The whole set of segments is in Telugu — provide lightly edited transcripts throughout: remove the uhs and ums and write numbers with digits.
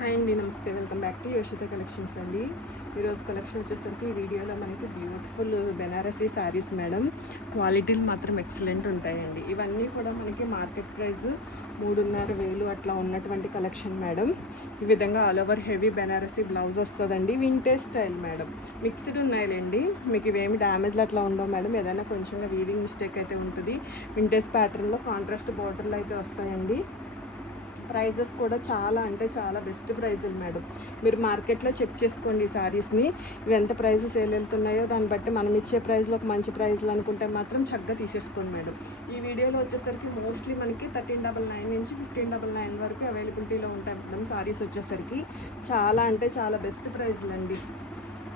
హాయ్ అండి, నమస్తే. వెల్కమ్ బ్యాక్ టు యోషిత కలెక్షన్స్ అండి. ఈరోజు కలెక్షన్ వచ్చేసరికి ఈ వీడియోలో మనకి బ్యూటిఫుల్ బెనారసీ శారీస్ మేడం. క్వాలిటీలు మాత్రం ఎక్సలెంట్ ఉంటాయండి. ఇవన్నీ కూడా మనకి మార్కెట్ ప్రైస్ 3,500 అట్లా ఉన్నటువంటి కలెక్షన్ మేడం. ఈ విధంగా all over heavy Banarasi blouse వస్తుందండి. Vintage style madam. మిక్స్డ్ ఉన్నాయిలేండి, మీకు ఇవేమి డ్యామేజ్లు అట్లా ఉండవు మేడం. ఏదైనా కొంచెంగా వీవింగ్ మిస్టేక్ అయితే ఉంటుంది. వింటేజ్ ప్యాటర్న్లో కాంట్రాస్ట్ బార్డర్లు అయితే వస్తాయండి. ప్రైజెస్ కూడా చాలా అంటే చాలా బెస్ట్ ప్రైజులు మేడం. మీరు మార్కెట్లో చెక్ చేసుకోండి ఈ శారీస్ని. ఇవి ఎంత ప్రైస్ సేల్ వెళ్తున్నాయో దాన్ని బట్టి మనం ఇచ్చే ప్రైస్లో ఒక మంచి ప్రైస్లు అనుకుంటే మాత్రం చక్కగా తీసేసుకోండి మేడం. ఈ వీడియోలో వచ్చేసరికి మోస్ట్లీ మనకి 1399 నుంచి 1599 వరకు అవైలబిలిటీలో ఉంటాయి మేడం. శారీస్ వచ్చేసరికి చాలా అంటే చాలా బెస్ట్ ప్రైస్లు అండి.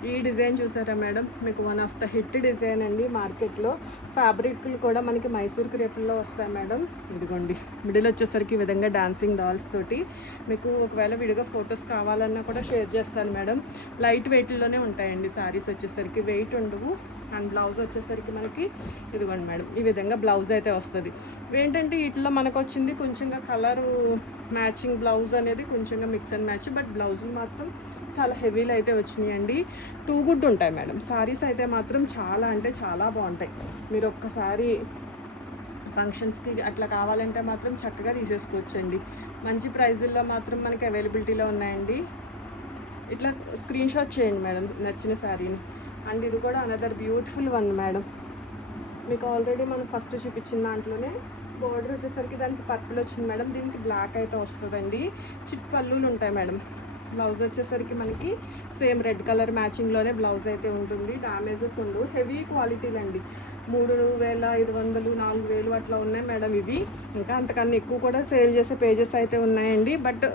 ఈ డిజైన్ చూసారా మేడం, మీకు one of the hit design అండి మార్కెట్లో. ఫ్యాబ్రిక్లు కూడా మనకి మైసూర్ క్రేపుల్లో వస్తాయి మేడం. ఇదిగోండి, మిడిల్ వచ్చేసరికి ఈ విధంగా డాన్సింగ్ డాల్స్ తోటి. మీకు ఒకవేళ విడిగా ఫొటోస్ కావాలన్నా కూడా షేర్ చేస్తాను మేడం. లైట్ వెయిట్లోనే ఉంటాయండి శారీస్ వచ్చేసరికి, వెయిట్ ఉండవు. అండ్ బ్లౌజ్ వచ్చేసరికి మనకి ఇదిగోండి మేడం, ఈ విధంగా బ్లౌజ్ అయితే వస్తుంది. ఏంటంటే ఇట్లా మనకు వచ్చింది కొంచెంగా కలరు మ్యాచింగ్ బ్లౌజ్ అనేది కొంచెంగా మిక్స్ అండ్ మ్యాచ్, బట్ బ్లౌజులు మాత్రం చాలా హెవీలో అయితే వచ్చినాయండి. టూ గుడ్ ఉంటాయి మేడం. శారీస్ అయితే మాత్రం చాలా అంటే చాలా బాగుంటాయి. మీరు ఒక్కసారి ఫంక్షన్స్కి అట్లా కావాలంటే మాత్రం చక్కగా తీసేసుకోవచ్చండి. మంచి ప్రైజుల్లో మాత్రం మనకి అవైలబిలిటీలో ఉన్నాయండి. ఇట్లా స్క్రీన్ షాట్ చేయండి మేడం నచ్చిన శారీని. అండ్ ఇది కూడా అనదర్ బ్యూటిఫుల్ వన్ మేడం. మీకు ఆల్రెడీ మనం ఫస్ట్ చూపించిన దాంట్లోనే బోర్డర్ వచ్చేసరికి దానికి పర్పుల్ వచ్చింది మేడం. దీనికి బ్లాక్ అయితే వస్తుందండి. చిట్ పల్లులు ఉంటాయి మేడం. బ్లౌజ్ వచ్చేసరికి మనకి సేమ్ రెడ్ కలర్ మ్యాచింగ్లోనే బ్లౌజ్ అయితే ఉంటుంది. డ్యామేజెస్ ఉండవు. హెవీ క్వాలిటీలు అండి. 3,500 4,000 అట్లా ఉన్నాయి మేడం. ఇవి ఇంకా అంతకన్నా ఎక్కువ కూడా సేల్ చేసే పేజెస్ అయితే ఉన్నాయండి. బట్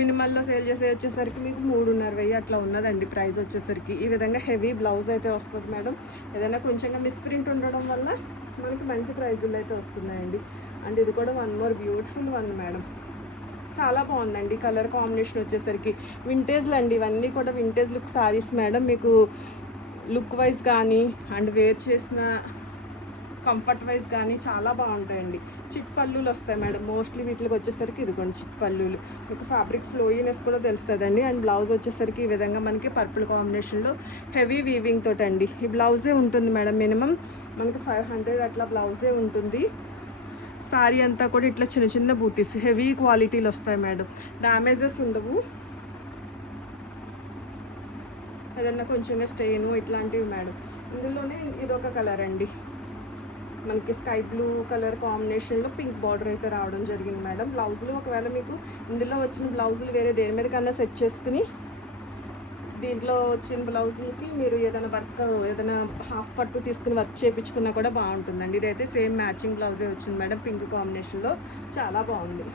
మినిమల్లో సేల్ చేసే వచ్చేసరికి మీకు 3,500 అట్లా ఉన్నదండి ప్రైస్ వచ్చేసరికి. ఈ విధంగా హెవీ బ్లౌజ్ అయితే వస్తుంది మేడం. ఏదైనా కొంచెంగా మిస్ప్రింట్ ఉండడం వల్ల మనకి మంచి ప్రైజులు అయితే వస్తున్నాయండి. అండ్ ఇది కూడా one more beautiful one madam. చాలా బాగుందండి. కలర్ కాంబినేషన్ వచ్చేసరికి వింటేజ్లు అండి. ఇవన్నీ కూడా వింటేజ్ లుక్ శారీస్ మేడం. మీకు లుక్ వైజ్ కానీ అండ్ వేర్ చేసిన కంఫర్ట్ వైజ్ కానీ చాలా బాగుంటాయండి. చిట్ పల్లులు వస్తాయి మేడం. మోస్ట్లీ వీటికి వచ్చేసరికి ఇదిగోండి చిట్ పల్లులు. మీకు ఫ్యాబ్రిక్ ఫ్లోయినెస్ కూడా తెలుస్తుందండి. అండ్ బ్లౌజ్ వచ్చేసరికి ఈ విధంగా మనకి పర్పుల్ కాంబినేషన్లో హెవీ వీవింగ్ తోటి అండి. ఈ బ్లౌజే ఉంటుంది మేడం. మినిమం మనకి 500 అట్లా బ్లౌజే ఉంటుంది. శారీ అంతా కూడా ఇట్లా చిన్న చిన్న బూటీస్ హెవీ క్వాలిటీలు వస్తాయి మేడం. డ్యామేజెస్ ఉండవు. ఏదన్నా కొంచెంగా స్టెయిను ఇట్లాంటివి మేడం. ఇందులోనే ఇదొక కలర్ అండి. మనకి స్కై బ్లూ కలర్ కాంబినేషన్లో పింక్ బార్డర్ అయితే రావడం జరిగింది మేడం. బ్లౌజులు ఒకవేళ మీకు ఇందులో వచ్చిన బ్లౌజులు వేరే దేని మీద కన్నా సెట్ చేసుకుని దీంట్లో వచ్చిన బ్లౌజులకి మీరు ఏదైనా వర్క్ ఏదైనా హాఫ్ పట్టు తీసుకుని వర్క్ చేయించుకున్నా కూడా బాగుంటుందండి. ఇదైతే సేమ్ మ్యాచింగ్ బ్లౌజే వచ్చింది మేడం. పింక్ కాంబినేషన్లో చాలా బాగుంది.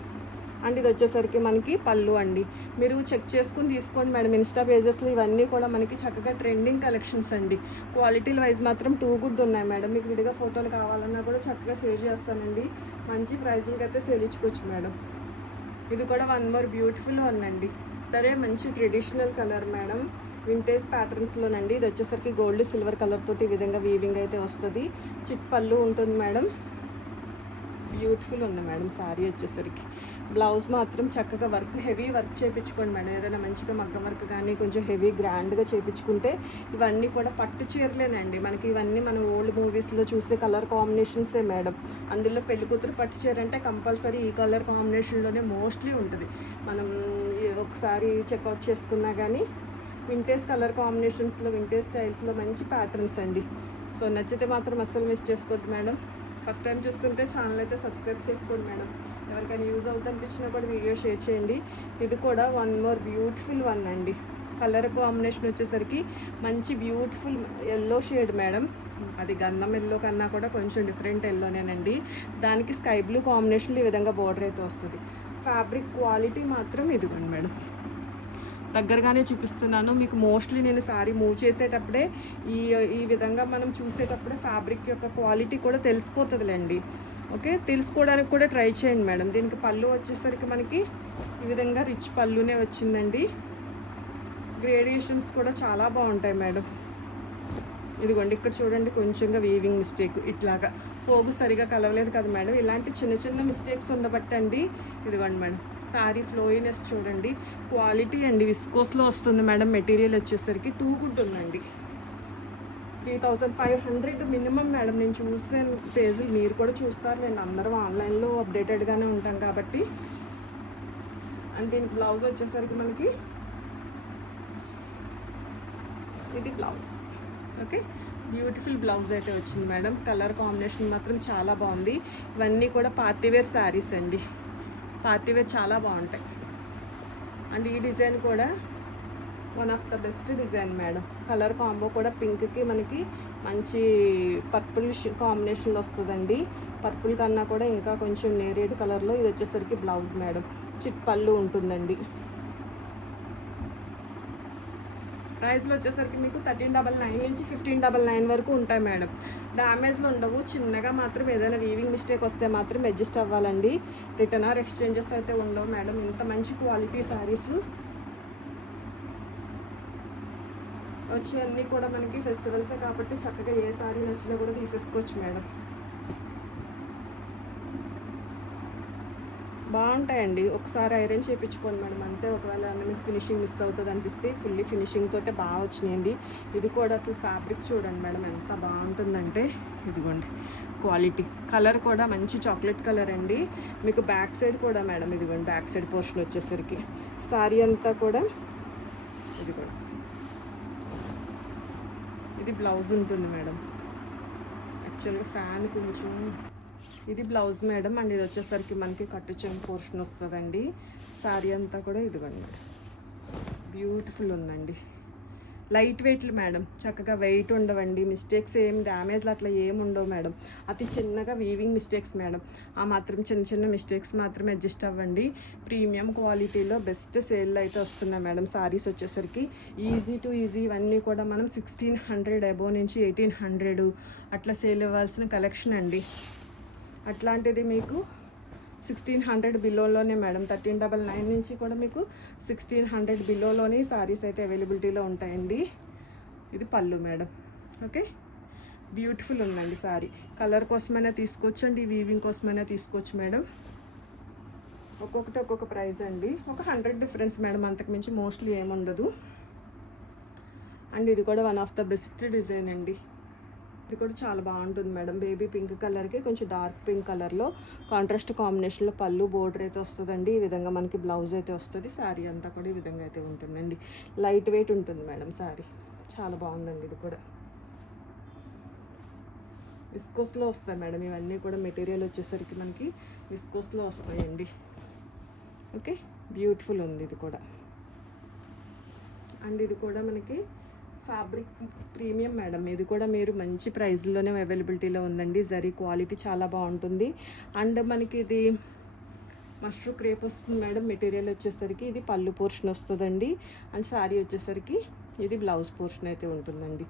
అండ్ ఇది వచ్చేసరికి మనకి పళ్ళు అండి. మీరు చెక్ చేసుకుని తీసుకోండి మేడం. ఇన్స్టా పేజెస్లో ఇవన్నీ కూడా మనకి చక్కగా ట్రెండింగ్ కలెక్షన్స్ అండి. క్వాలిటీల వైజ్ మాత్రం టూ గుడ్ ఉన్నాయి మేడం. మీకు విడిగా ఫోటోలు కావాలన్నా కూడా చక్కగా సేవ్ చేస్తానండి. మంచి ప్రైజులకి అయితే సేల్ ఇచ్చుకోవచ్చు మేడం. ఇది కూడా వన్ మోర్ బ్యూటిఫుల్ వన్ అండి. సరే, మంచి ట్రెడిషనల్ కలర్ మేడం. వింటేజ్ ప్యాటర్న్స్లోనండి. ఇది వచ్చేసరికి గోల్డ్ సిల్వర్ కలర్ తోటి ఈ విధంగా వీవింగ్ అయితే వస్తుంది. చిట్ పళ్ళు ఉంటుంది మేడం. బ్యూటిఫుల్ ఉంది మేడం శారీ వచ్చేసరికి. బ్లౌజ్ మాత్రం చక్కగా వర్క్ హెవీ వర్క్ చేయించుకోండి మేడం. ఏదైనా మంచిగా మగ్గం వర్క్ కానీ కొంచెం హెవీ గ్రాండ్గా చేయించుకుంటే ఇవన్నీ కూడా పట్టు చీరలేనండి. మనకి ఇవన్నీ మనం ఓల్డ్ మూవీస్లో చూసే కలర్ కాంబినేషన్సే మేడం. అందులో పెళ్లి కూతురు పట్టు చీర అంటే కంపల్సరీ ఈ కలర్ కాంబినేషన్లోనే మోస్ట్లీ ఉంటుంది. మనం ఒకసారి చెక్అవుట్ చేసుకున్నా కానీ వింటేజ్ కలర్ కాంబినేషన్స్లో వింటేజ్ స్టైల్స్లో మంచి ప్యాటర్న్స్ అండి. సో నచ్చితే మాత్రం అస్సలు మిస్ చేసుకోవద్దు మేడం. ఫస్ట్ టైం చూస్తుంటే ఛానల్ అయితే సబ్స్క్రైబ్ చేసుకోండి మేడం. ఎవరికైనా యూజ్ అవుతుందనిపించినా కూడా వీడియో షేర్ చేయండి. ఇది కూడా వన్ మోర్ బ్యూటిఫుల్ వన్ అండి. కలర్ కాంబినేషన్ వచ్చేసరికి మంచి బ్యూటిఫుల్ ఎల్లో షేడ్ మేడం. అది గంధం ఎల్లో కన్నా కూడా కొంచెం డిఫరెంట్ ఎల్లోనేనండి. దానికి స్కై బ్లూ కాంబినేషన్లో ఈ విధంగా బార్డర్ అయితే వస్తుంది. ఫ్యాబ్రిక్ క్వాలిటీ మాత్రం ఇదిగోండి మేడం. దగ్గరగానే చూపిస్తున్నాను మీకు. మోస్ట్లీ నేను శారీ మూవ్ చేసేటప్పుడే ఈ విధంగా మనం చూసేటప్పుడే ఫ్యాబ్రిక్ యొక్క క్వాలిటీ కూడా తెలిసిపోతుందిలేండి. ఓకే, తెలుసుకోవడానికి కూడా ట్రై చేయండి మేడం. దీనికి పళ్ళు వచ్చేసరికి మనకి ఈ విధంగా రిచ్ పళ్ళునే వచ్చిందండి. గ్రేడియేషన్స్ కూడా చాలా బాగుంటాయి మేడం. ఇదిగోండి, ఇక్కడ చూడండి కొంచెంగా వీవింగ్ మిస్టేక్ ఇట్లాగా పోగు సరిగా కలవలేదు కదా మేడం. ఇలాంటి చిన్న చిన్న మిస్టేక్స్ ఉండబట్టండి. ఇదిగోండి మేడం, శారీ ఫ్లోయినెస్ చూడండి, క్వాలిటీ అండి, విస్కోస్లో వస్తుంది మేడం. మెటీరియల్ వచ్చేసరికి టూ గుడ్ ఉందండి. 3500 మినిమం మేడం. నేను చూసాను పేజీలు, మీరు కూడా చూస్తారు, నేను అందరం ఆన్లైన్లో అప్డేటెడ్గానే ఉంటాం కాబట్టి. అండ్ దీని బ్లౌజ్ వచ్చేసరికి మనకి ఇది బ్లౌజ్. ఓకే, బ్యూటిఫుల్ బ్లౌజ్ అయితే వచ్చింది మేడం. కలర్ కాంబినేషన్ మాత్రం చాలా బాగుంది. ఇవన్నీ కూడా పార్టీవేర్ శారీస్ అండి, పార్టీవేర్ చాలా బాగుంటాయి. అండ్ ఈ డిజైన్ కూడా one of the best design madam. Colour combo కూడా పింక్కి మనకి మంచి పర్పుల్ కాంబినేషన్లో వస్తుందండి. పర్పుల్ కన్నా కూడా ఇంకా కొంచెం నేరేడ్ కలర్లో ఇది వచ్చేసరికి బ్లౌజ్ మేడం. చిట్ పళ్ళు ఉంటుందండి. ప్రైస్లో వచ్చేసరికి మీకు 1399 నుంచి 1599 వరకు ఉంటాయి మేడం. డ్యామేజ్లు ఉండవు. చిన్నగా మాత్రం ఏదైనా వీవింగ్ మిస్టేక్ వస్తే మాత్రం అడ్జస్ట్ అవ్వాలండి. రిటర్న్ ఆర్ ఎక్స్చేంజెస్ అయితే ఉండవు మేడం. ఇంత మంచి క్వాలిటీ శారీస్ వచ్చి అన్నీ కూడా మనకి ఫెస్టివల్సే కాబట్టి చక్కగా ఏ శారీ నచ్చినా కూడా తీసేసుకోవచ్చు మేడం. బాగుంటాయండి. ఒకసారి ఐరన్ చేయించుకోండి మేడం అంతే. ఒకవేళ మీకు ఫినిషింగ్ మిస్ అవుతుంది అనిపిస్తే ఫుల్లీ ఫినిషింగ్ తోటే బాగా వచ్చినాయండి. ఇది కూడా అసలు ఫ్యాబ్రిక్ చూడండి మేడం ఎంత బాగుంటుందంటే, ఇదిగోండి క్వాలిటీ. కలర్ కూడా మంచి చాక్లెట్ కలర్ అండి. మీకు బ్యాక్ సైడ్ కూడా మేడం, ఇదిగోండి బ్యాక్ సైడ్ పోర్షన్ వచ్చేసరికి శారీ అంతా కూడా ఇదిగోండి ఇది బ్లౌజ్ ఉంటుంది మేడం. యాక్చువల్గా ఫ్యాన్ కొంచెం ఇది బ్లౌజ్ మేడం. అండ్ ఇది వచ్చేసరికి మనకి కట్టు చెంగు పోర్షన్ వస్తుందండి. శారీ అంతా కూడా ఇదిగోండి మేడం, బ్యూటిఫుల్ ఉందండి. లైట్ వెయిట్లు మేడం, చక్కగా వెయిట్ ఉండవండి. మిస్టేక్స్ ఏం డ్యామేజ్లు అట్లా ఏమి ఉండవు మేడం. అతి చిన్నగా వీవింగ్ మిస్టేక్స్ మేడం. ఆ మాత్రం చిన్న చిన్న మిస్టేక్స్ మాత్రం అడ్జస్ట్ అవ్వండి. ప్రీమియం క్వాలిటీలో బెస్ట్ సేల్ అయితే వస్తున్నాయి మేడం. సారీస్ వచ్చేసరికి ఈజీ టు ఈజీ ఇవన్నీ కూడా మనం 1600 అబోవ్ నుంచి 1800 అట్లా సేల్ ఇవ్వాల్సిన కలెక్షన్ అండి. అట్లాంటిది మీకు 1600 బిలోలోనే మేడం. 1399 నుంచి కూడా మీకు 1600 బిలోలోనే సారీస్ అయితే అవైలబిలిటీలో ఉంటాయండి. ఇది పళ్ళు మేడం. ఓకే, బ్యూటిఫుల్ ఉందండి సారీ. కలర్ కోసమైనా తీసుకోవచ్చు అండి, వీవింగ్ కోసమైనా తీసుకోవచ్చు మేడం. ఒక్కొక్కటి ఒక్కొక్క ప్రైస్ అండి. ఒక 100 డిఫరెన్స్ మేడం, అంతకుమించి మోస్ట్లీ ఏముండదు. అండ్ ఇది కూడా one of the best design అండి. ఇది కూడా చాలా బాగుంటుంది మేడం. బేబీ పింక్ కలర్కి కొంచెం డార్క్ పింక్ కలర్లో కాంట్రాస్ట్ కాంబినేషన్లో పళ్ళు బోర్డర్ అయితే వస్తుందండి. ఈ విధంగా మనకి బ్లౌజ్ అయితే వస్తుంది. శారీ అంతా కూడా ఈ విధంగా అయితే ఉంటుందండి. లైట్ వెయిట్ ఉంటుంది మేడం శారీ. చాలా బాగుందండి. ఇది కూడా విస్కోస్లో వస్తాయి మేడం. ఇవన్నీ కూడా మెటీరియల్ వచ్చేసరికి మనకి విస్కోస్లో వస్తాయండి. ఓకే, బ్యూటిఫుల్ ఉంది ఇది కూడా. అండ్ ఇది కూడా మనకి ఫ్యాబ్రిక్ ప్రీమియం మేడం. ఇది కూడా మీరు మంచి ప్రైస్లోనే అవైలబిలిటీలో ఉందండి. జరీ క్వాలిటీ చాలా బాగుంటుంది. అండ్ మనకి ఇది మష్రూ క్రేప్ వస్తుంది మేడం. మెటీరియల్ వచ్చేసరికి ఇది పళ్ళు పోర్షన్ వస్తుందండి. అండ్ శారీ వచ్చేసరికి ఇది బ్లౌజ్ పోర్షన్ అయితే ఉంటుందండి.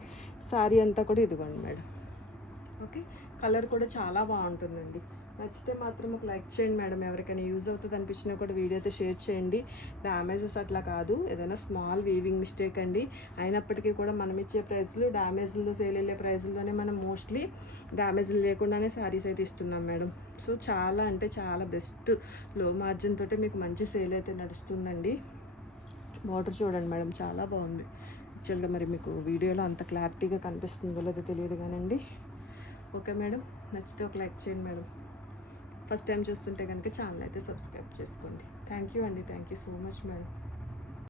శారీ అంతా కూడా ఇదిగోండి మేడం. ఓకే, కలర్ కూడా చాలా బాగుంటుందండి. నచ్చితే మాత్రం ఒక లైక్ చేయండి మేడం. ఎవరికైనా యూజ్ అవుతుంది అనిపించినా కూడా వీడియో అయితే షేర్ చేయండి. డ్యామేజెస్ అట్లా కాదు, ఏదైనా స్మాల్ వీవింగ్ మిస్టేక్ అండి. అయినప్పటికీ కూడా మనం ఇచ్చే ప్రైస్లు డ్యామేజ్లు సేల్ వెళ్ళే ప్రైస్లోనే మనం మోస్ట్లీ డ్యామేజ్లు లేకుండానే శారీస్ అయితే ఇస్తున్నాం మేడం. సో చాలా అంటే చాలా బెస్ట్ లో మార్జిన్ తోటి మీకు మంచి సేల్ అయితే నడుస్తుందండి. బార్డర్ చూడండి మేడం, చాలా బాగుంది. యాక్చువల్గా మరి మీకు వీడియోలో అంత క్లారిటీగా కనిపిస్తుందో లేదో తెలియదు కానండి. ఓకే మేడం, నచ్చితే ఒక లైక్ చేయండి మేడం. ఫస్ట్ టైం చూస్తుంటే కనుక ఛానల్ అయితే సబ్స్క్రైబ్ చేసుకోండి. థ్యాంక్ యూ అండి. Thank you so much madam.